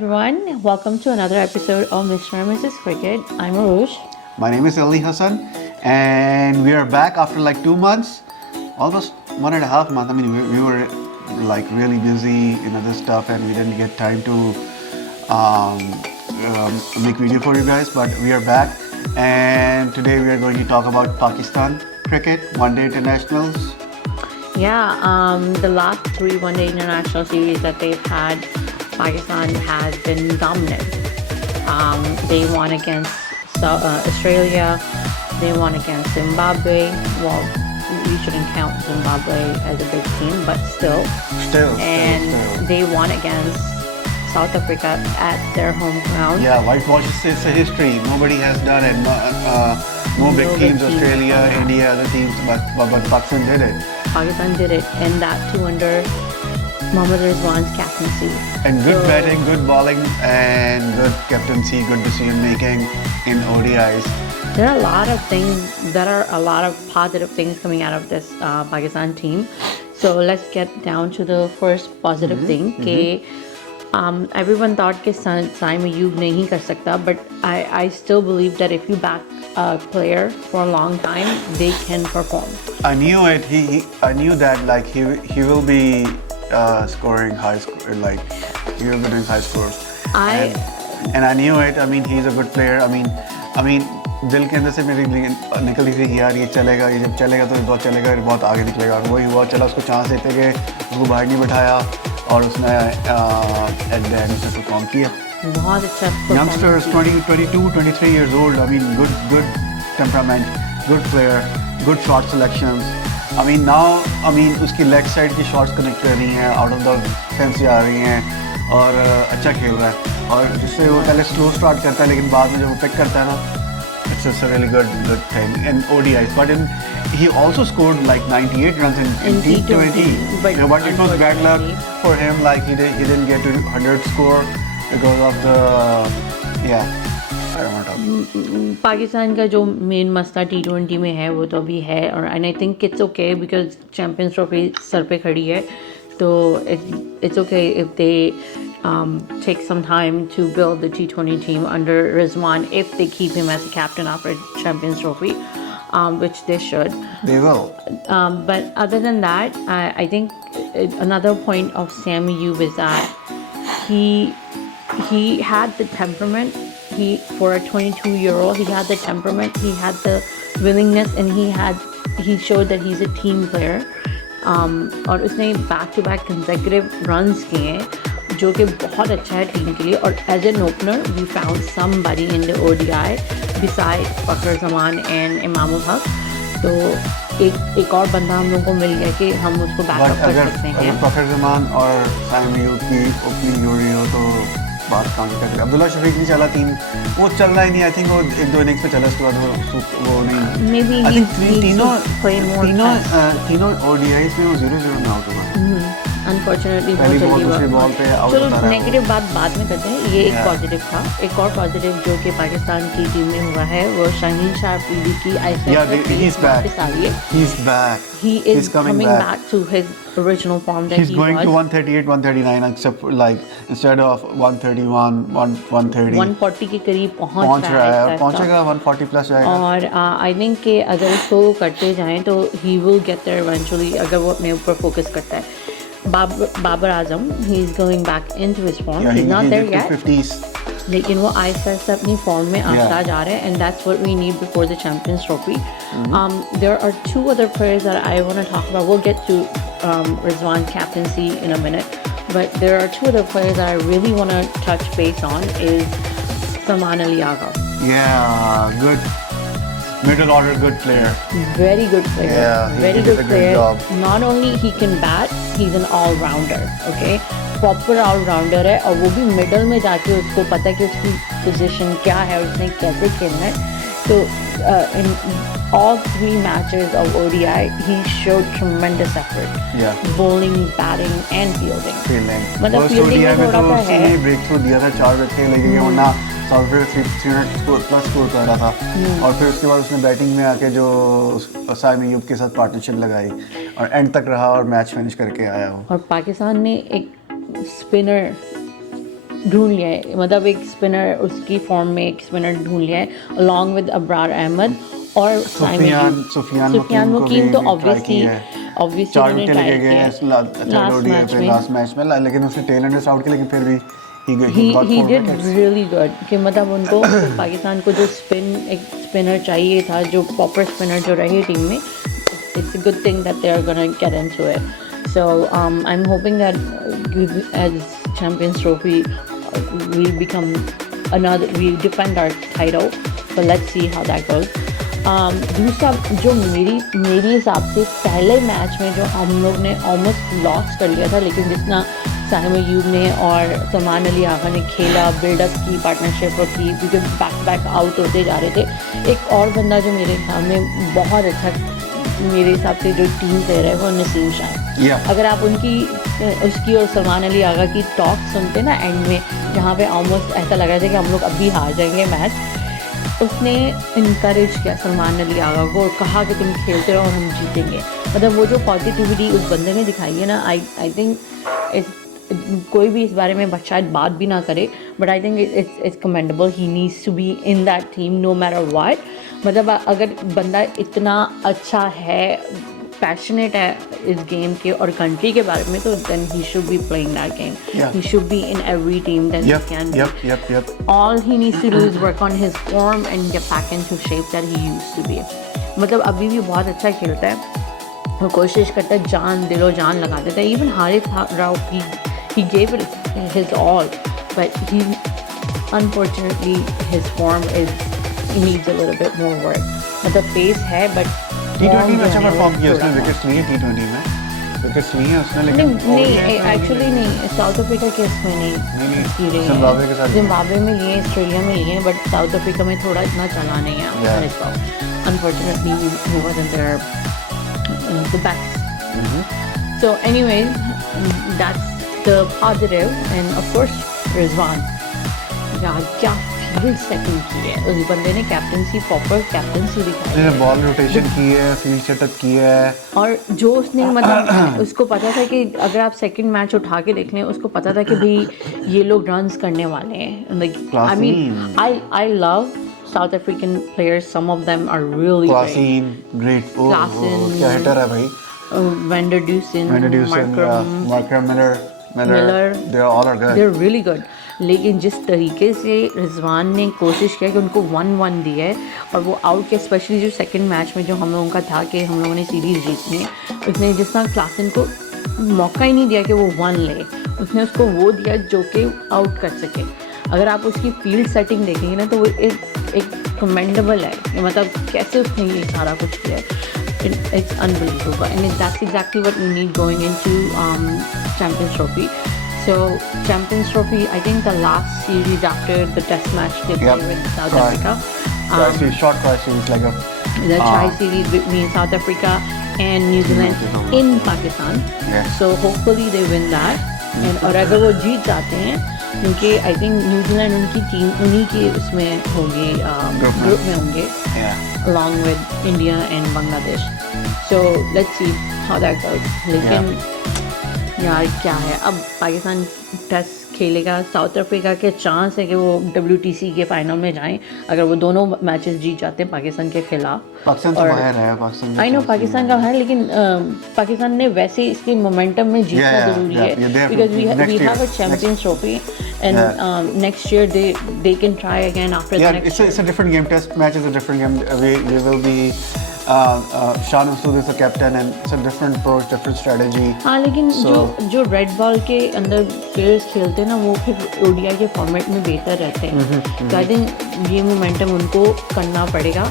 everyone. Welcome to another episode of Mr. and Mrs. Cricket. I'm Arush. My name is Ali Hassan, and we are back after like 2 months, almost 1.5 months. I mean, we were like really busy in other stuff, and we didn't get time to make video for you guys. But we are back, and today we are going to talk about Pakistan cricket, one-day internationals. The last three one-day international series that they've had, Pakistan has been dominant. They won against Australia. They won against Zimbabwe. Well, we shouldn't count Zimbabwe as a big team, but still. Still. They won against South Africa at their home ground. Yeah, whitewash is a history. Nobody has done it. No big teams, Australia, India, other teams, but Pakistan did it. Pakistan did it, and that too under Mohammad Rizwan's captaincy. And good batting, good bowling, and good captaincy, good decision making in ODIs. There are a lot of things, there are a lot of positive things coming out of this Pakistan team. So let's get down to the first positive thing. Everyone thought that Saim Ayub nahi kar sakta, but I still believe that if you back a player for a long time, they can perform. I knew it. I knew that like he will be scoring high score, like he will be doing high scores. And I knew it. I mean, he's a good player. I mean, दिल के अंदर से मेरी निकल रही थी कि यार ये चलेगा, ये जब चलेगा तो बहुत चलेगा, बहुत आगे निकलेगा. और वही हुआ, चला, उसको चांस देते गए, उसको बाहर नहीं बिठाया और उसने एट द एंड उसने परफॉर्म किया. बहुत अच्छा. Youngsters, 22, 23 years old. I mean, good temperament, good player, good shot selections. I mean, now, उसकी लेग साइड की शॉट्स कनेक्ट कर रही हैं, आउट ऑफ द फेंस से आ रही हैं और अच्छा खेल रहा है. और जिससे वो पहले स्लो स्टार्ट करता है, लेकिन बाद में जब वो पिक करता है ना, it's just a really good thing in ODIs. But he also scored like 98 runs in T20. But it was bad luck for him. Like he didn't get to 100 score because of the I don't want to talk. Pakistan का जो मेन मसला T20 में है वो तो अभी है, और and I think it's okay because champions trophy sir पे खड़ी है, तो it's okay if they take some time to build the T20 team under Rizwan if they keep him as a captain after Champions Trophy, which they should. They will. But other than that, I think another point of Saim Ayub is that he had the temperament. For a 22-year-old, he had the temperament, he had the willingness, and he showed that he's a team player. और उसने back-to-back consecutive runs किए, जो कि बहुत अच्छा है टीम के लिए. और as an opener we found somebody in the ODI besides Fakhar Zaman and Imam ul हक. तो एक और बंदा हम लोगों को मिल गया कि हम उसको बैकअप कर सकते हैं. अगर फखर जमान और साइम अयूब की ओपनिंग जोड़ी हो तो बात काम कर सकते. अब्दुल्ला शफीक नहीं चला, टीम वो चल रहा ही नहीं. आई थिंक वो 1-2 इनिंग्स पे चला, उसके बाद वो नहीं. मे बी आई थिंक तीनों ODIs में वो 0-0 में आउट हुआ. अनफॉर्चुनेटली बहुत जल्दी हुआ. चलो नेगेटिव बात बाद में करते हैं. ये एक पॉजिटिव था. एक और पॉजिटिव जो कि पाकिस्तान की टीम में हुआ है वो शाहीन शाह अफरीदी की वापस आ रही है. He is coming back to his original form that he's going to 138, 139, except like instead of 131, 130. 140 के करीब पहुंच रहा है और पहुंचेगा 140 प्लस जाएगा. और आई थिंक कि अगर इसको करते जाएं तो he will get there eventually अगर वो अपने ऊपर फोकस करता है. Babar Azam, he's going back into his form. Yeah, he's not there yet. 50s. लेकिन वो आहिस्ता आहिस्ता अपनी फॉर्म में आता जा रहा है, and that's what we need before the Champions Trophy. There are two other players that I want to talk about. We'll get to Rizwan's captaincy in a minute, but there are two other players that I really want to touch base on is Salman Ali Agha. Yeah, good. Middle order, good player. Very good player. Yeah, very good player. Job. Not only he can bat, he's an all-rounder. Okay, proper all-rounder है, और वो भी मिडल में जाके उसको पता है कि उसकी पोजीशन क्या है, उसने कैसे खेलना है. तो इन all 3 matches of ODI, he showed tremendous effort. Yeah. Bowling, batting, and fielding. मतलब fielding में थोड़ा सा है. ब्रेक थ्रू दिया था 4 विकेट लेके, वरना साउथ अफ्रीका 300 प्लस स्कोर कर रहा था. और फिर उसके बाद उसने बैटिंग में आके जो साइम अयूब के साथ पार्टनरशिप लगाई और एंड तक रहा और मैच फिनिश करके आया वो. और पाकिस्तान ने एक स्पिनर ढूंढ लिया है, मतलब एक स्पिनर उसकी फॉर्म में एक स्पिनर ढूंढ लिया है अलॉन्ग विद अब्रार अहमद और सुफियान मुकीम। तो ऑब्वियसली 4 विकेट लेके गए लास्ट मैच में, लेकिन उसने टेल एंड आउट किया, लेकिन फिर भी he did really good कि मतलब उनको पाकिस्तान को जो एक स्पिनर चाहिए था, जो प्रॉपर स्पिनर जो रहे टीम में, it's a good thing that they are gonna get into it. So I'm hoping that as Champions Trophy we defend our title, but let's see how that goes. दूसरा जो मेरी हिसाब से पहले मैच में जो हम लोग ने ऑलमोस्ट लॉस कर लिया था, लेकिन जितना साहिम अयूब ने और सलमान अली आगा ने खेला, बिल्डअप की, पार्टनरशिप की, क्योंकि बैक आउट होते जा रहे थे। एक और बंदा जो मेरे ख्याल में बहुत अच्छा मेरे हिसाब से जो टीम प्लेयर है वो नसीम शाह। अगर आप उसकी और सलमान अली आगा की टॉक सुनते ना एंड में, जहाँ पे ऑलमोस्ट ऐसा लग रहा था कि हम लोग अभी हार जाएंगे मैच, उसने इनकरेज किया सलमान अली आगा को और कहा कि तुम खेलते रहो और हम जीतेंगे। मतलब वो जो पॉजिटिविटी उस बंदे ने दिखाई है ना, आई थिंक कोई भी इस बारे में शायद बात भी ना करे, but I think it's commendable. He needs to be in that team no matter what. मतलब अगर बंदा इतना अच्छा है, पैशनेट है इस गेम के और कंट्री के बारे में, तो then he should be playing that game, he should be in every team, then he can all he needs to do is work on his form and get back into shape that he used to be. मतलब अभी भी बहुत अच्छा खेलता है, वो कोशिश करता है, जान दिलो जान लगा देता है। इवन Haris Rao he gave it his all, but unfortunately his form needs a little bit more work. मतलब पेस है, बट T20 में अच्छा परफॉर्म किया उसने, विकेट्स लिए T20 में, विकेट्स लिए उसने, लेकिन नहीं एक्चुअली नहीं, साउथ अफ्रीका के इसमें नहीं, जिम्बाब्वे में लिए, ऑस्ट्रेलिया में लिए, बट साउथ अफ्रीका में थोड़ा इतना चला नहीं है इसका। Unfortunately he wasn't there the best. So anyway, that's the positive. And of course Rizwan, यार क्या फील्ड सेटिंग की है उस बंदे ने, कैप्टनसी, प्रॉपर कैप्टनसी दिखाई है, बॉल रोटेशन की है, फील्ड सेटअप किया है, और जो उसने मतलब उसको पता था कि अगर आप सेकंड मैच उठा के देख लें, उसको पता था कि भाई ये लोग रन्स करने वाले हैं। Like I mean I love South African players, some of them are really great. Klassen, क्या hitter है भाई? Van der Dusen, Markram, Miller, they all are good. They're really good. लेकिन जिस तरीके से रिजवान ने कोशिश किया कि उनको 1-1 दिया है, और वो आउट के, स्पेशली जो सेकंड मैच में जो हम लोगों का था कि हम लोगों ने सीरीज़ जीतनी है, उसने जिस तरह क्लासन को मौका ही नहीं दिया कि वो 1 ले, उसने उसको वो दिया जो कि आउट कर सके। अगर आप उसकी फील्ड सेटिंग देखेंगे ना, तो वो एक कमेंडेबल है, मतलब कैसे उसने ये सारा कुछ किया है, it's unbelievable, and that's exactly what we need going into Champions Trophy. So Champions Trophy, I think the last series after the Test match they played with South Africa. Short try series like a. The try series between South Africa and New Zealand in Pakistan. Yeah. So hopefully they win that. And और अगर वो जीत जाते हैं, क्योंकि I think New Zealand उनकी टीम उन्हीं के उसमें होंगे, ग्रुप में होंगे, along with India and Bangladesh. So let's see how that goes. लेकिन यार क्या है, अब पाकिस्तान टेस्ट खेलेगा, साउथ अफ्रीका के चांस है कि वो WTC के फाइनल में जाएं अगर वो दोनों मैचेस जीत जाते हैं पाकिस्तान के खिलाफ। पाकिस्तान तो बाहर है, पाकिस्तान आई नो पाकिस्तान का है, लेकिन पाकिस्तान ने वैसे इसके मोमेंटम में जीतना ज़रूरी है, because we have a Champions Trophy and next year they can try again after the next. It's a different game, test match is a different game, we will be Shan Masood is the captain and it's a different approach, different strategy. हाँ, लेकिन जो red ball के अंदर प्लेयर्स खेलते हैं ना, वो फिर ओडीआई के फॉर्मेट में बेहतर रहते हैं। तो आई थिंक ये मोमेंटम उनको करना पड़ेगा,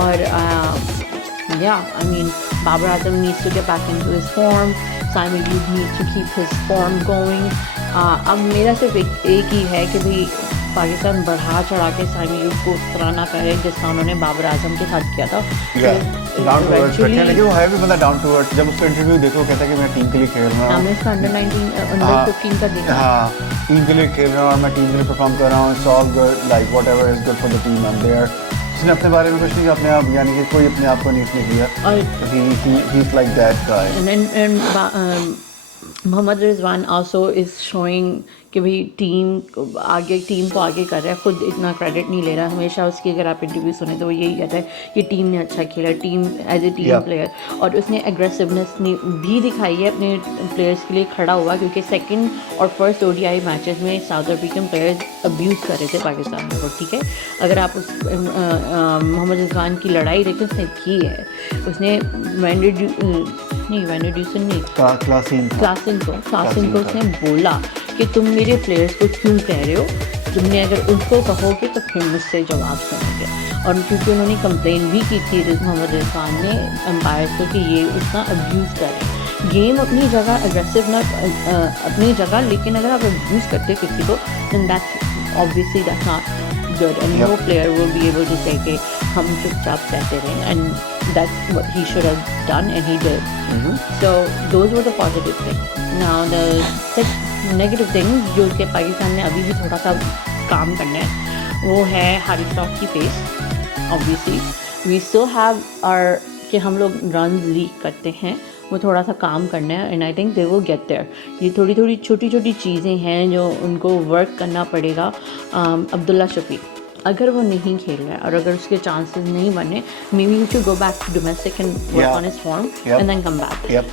और I mean Babar Azam needs to get back into his form, Saim Ayub needs to keep his form going. अब मेरा सिर्फ एक ही है कि भाई पाकिस्तान बढ़ा चढ़ा के साइम अयूब को उस तरह ना करे जिसका उन्होंने बाबर आजम के साथ किया था। लेकिन वो है भी बंदा डाउन टू अर्थ। जब उसका इंटरव्यू देखो, कहता है कि मैं टीम के लिए खेल रहा हूँ, हमने इसका अंडर-15 का देखा, हाँ टीम के लिए खेल रहा हूँ और मैं टीम के लिए परफॉर्म कर रहा हूँ, it's all good, like whatever is good for the team I am there. उसने अपने बारे में कुछ नहीं, अपने आप यानी कि कोई अपने आप को नहीं उसने किया, he is like that guy. Mohammad Rizwan also is showing कि भाई टीम को आगे कर रहा है, खुद इतना क्रेडिट नहीं ले रहा। हमेशा उसकी अगर आप इंटरव्यू सुने तो वो यही कहता है कि टीम ने अच्छा खेला, team as a team Yeah. Player, और उसने एग्रेसिवनेस भी दिखाई है अपने प्लेयर्स के लिए खड़ा हुआ, क्योंकि सेकंड और फर्स्ट ODI मैचेस में साउथ अफ्रीकन प्लेयर्स अब्यूज़ कर रहे थे पाकिस्तान को, ठीक है। अगर आप उस मोहम्मद रिजवान की लड़ाई देखें उसने की है, उसने वैंडरड्यूसन नहीं क्लासिन क्लासिन को क्लासिन को। उसने बोला कि तुम मेरे प्लेयर्स को क्यों कह रहे हो, तुमने अगर उनको कहोगे तो फिर मुझसे जवाब सुनोगे। और क्योंकि उन्होंने कंप्लेन भी की थी मोहम्मद रिजवान ने एम्पायर्स को कि ये उसका अब्यूज़ कर रहे हैं। गेम अपनी जगह, एग्रेसिव ना अपनी जगह, लेकिन अगर आप अब्यूज़ करते हो किसी को then that's obviously that's not good, and no player will be able to say कि हम चुपचाप कहते रहे, and that's what he should have done and he did. So those were the positive things. Now the negative thing जो कि पाकिस्तान ने अभी भी थोड़ा सा काम करना है वो है हारिस राउफ की pace. Obviously we still have our कि हम लोग रन लीक करते हैं, वो थोड़ा सा काम करना है, and I think they will get there. ये थोड़ी थोड़ी छोटी छोटी चीज़ें हैं जो उनको वर्क करना पड़ेगा। अब्दुल्ला शफीक अगर वो नहीं खेल रहा है और अगर उसके चांसेस नहीं बने, maybe you should go back to domestic and work on his form and then come back.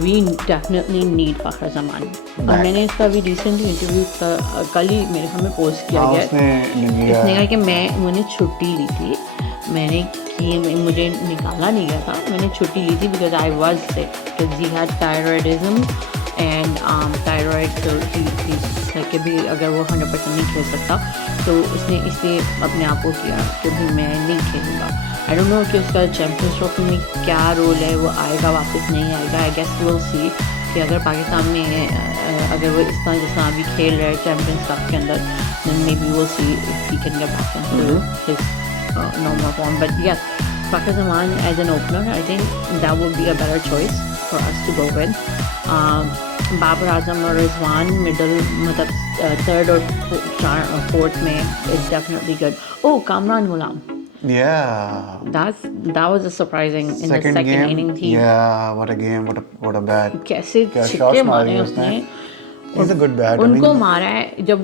We definitely need Fakhar Zaman, और मैंने इसका भी रिसेंटली इंटरव्यू कल ही मेरे ख्याल में पोस्ट किया गया है। इसने कहा कि मैंने छुट्टी ली थी, मुझे निकाला नहीं गया था, मैंने छुट्टी ली थी because I was sick, because he had thyroidism and thyroid, तो कि भी अगर वो 100% नहीं खेल सकता तो उसने इसलिए अपने आप को किया कि भी मैं नहीं खेलूँगा। आई डोंट नो कि उसका चैम्पियंस ट्रॉफी में क्या रोल है, वो आएगा वापस नहीं आएगा। आई गेस विल सी कि अगर पाकिस्तान में अगर वो इस तरह जिस तरह अभी खेल रहे हैं चैम्पियंस कप के अंदर, then maybe we'll see if he can get back into his normal form. But yes, Fakhar Zaman as an opener, I think that would be a better choice for us to go with. Babar आजम और रिजवान मिडल, मतलब थर्ड और फोर्थ में is definitely good. Oh, Kamran Ghulam. Yeah. That was a surprising in the second game, inning थी। Yeah, what a game, what a bat. कैसे क्या छिक्के shots मारे मारे उसने। He's a good bat. उनको मारा है जब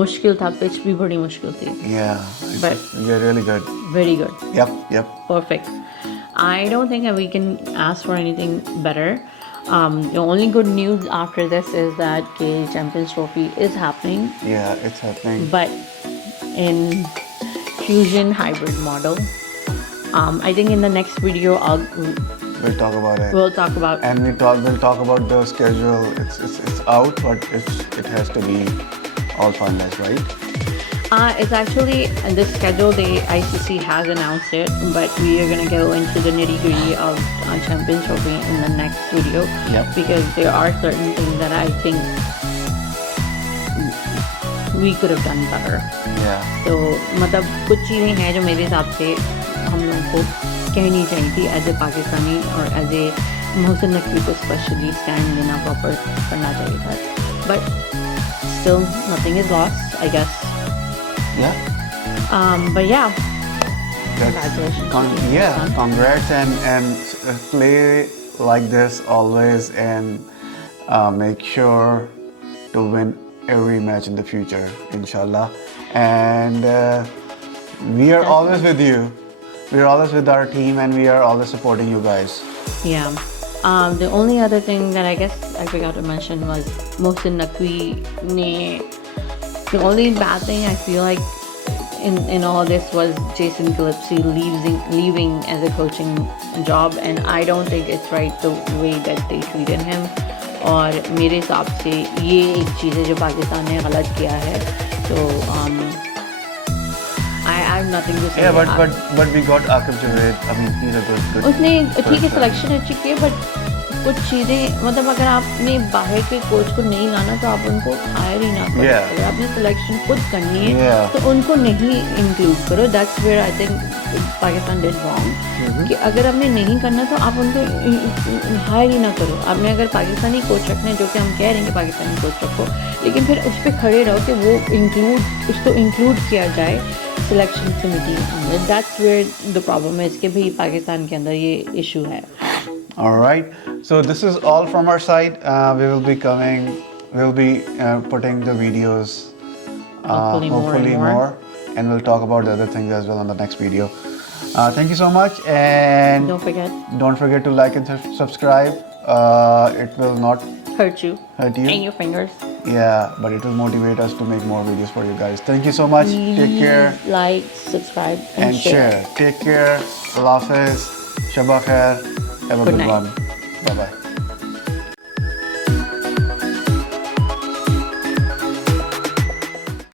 मुश्किल था, पिच भी बड़ी मुश्किल थी। Yeah, But- you're really good. Very good, Yep. perfect. I don't think that we can ask for anything better. The only good news after this is that the Champions Trophy is happening, Yeah, it's happening. but in fusion hybrid model. I think in the next video We'll talk about it. we'll talk about And we'll talk about the schedule. It's out, but it has to be all finalized, right? It's actually the schedule. The ICC has announced it, but we are gonna go into the nitty-gritty of Champions Trophy in the next video. Yep. Because there are certain things that I think we could have done better. Yeah. तो मतलब कुछ चीज़ें हैं जो मेरे हिसाब से हम लोगों को कहनी चाहिए थी एज ए पाकिस्तानी, और एज ए मोहसिन नकवी को स्पेशली स्टैंड देना प्रॉपर करना चाहिए था। But still nothing is lost, I guess. Yeah. But yeah, That's- Congratulations to you, yeah, son. congrats, and play like this always, and make sure to win every match in the future, inshallah. And we are always with you. We are always with our team, and we are always supporting you guys. yeah. The only other thing that I guess I forgot to mention was Mohsin Naqvi ne. The only bad thing I feel like in all this was Jason Gillespie leaving as a coaching job, and I don't think it's right the way that they treated him. और मेरे हिसाब से ये एक चीज़ है जो पाकिस्तान ने गलत किया है। तो I have nothing to say. Yeah, but we got Aqib Javed. I mean, he's a good. उसने ठीक है person. सिलेक्शन अच्छी की है, बट कुछ चीज़ें मतलब अगर आपने बाहर के कोच को नहीं लाना तो आप उनको हायर ही ना करो। Yeah. अगर आपने सिलेक्शन खुद करनी है Yeah. तो उनको नहीं इंक्लूड करो। That's where I think Pakistan did wrong, कि अगर आपने नहीं करना तो आप उनको हायर ही ना करो। आपने अगर पाकिस्तानी कोच रखना है, जो कि हम कह रहे हैं कि पाकिस्तानी कोच रखो, लेकिन फिर उस पर खड़े रहो कि वो उसको इंक्लूड किया जाए सिलेक्शन कमेटी में। दैट्स वेयर द प्रॉब्लम है, इसके भी पाकिस्तान के अंदर ये इशू है। All right. So this is all from our side. We will be putting the videos Hopefully more and more. and we'll talk about the other things as well on the next video. Thank you so much, and Don't forget to like and subscribe. It will not hurt you hurt you. and your fingers. Yeah, but it will motivate us to make more videos for you guys. Thank you so much. Take care Please like, subscribe, and share. Take care. Allah Hafiz. Shabba Khair. Have a Good good night. one. Bye bye.